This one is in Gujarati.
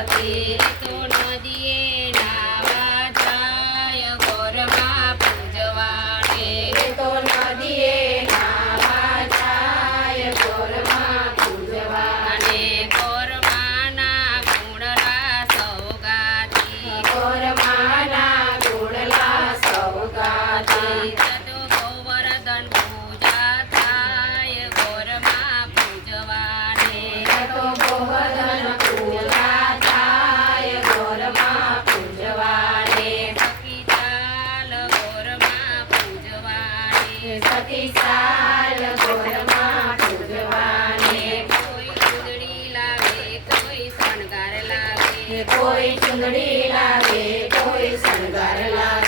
સતી તો નદીએ નાવા જાય ગોરમાં પૂજવાને તો નદીએ નાવા જાય ગોરમાં પૂજવા અને ગોરમાના ગુણલા સૌગાતી ગોરમાના ગુણલા સૌગાતી તો ગોવર્ધન પૂજા થાય ગોરમાં પૂજવાને તો ગોવર્ધન પૂજા થાય ગોરમાં પૂજવાને સખી ચાલ ગોરમાં પૂજવાને સતી ચાલ ગોરમાં પૂજવાને કોઈ ચૂંદડી લાવે કોઈ શણગાર લાવે કોઈ ચુંદડી લાવે કોઈ શણગાર લાવે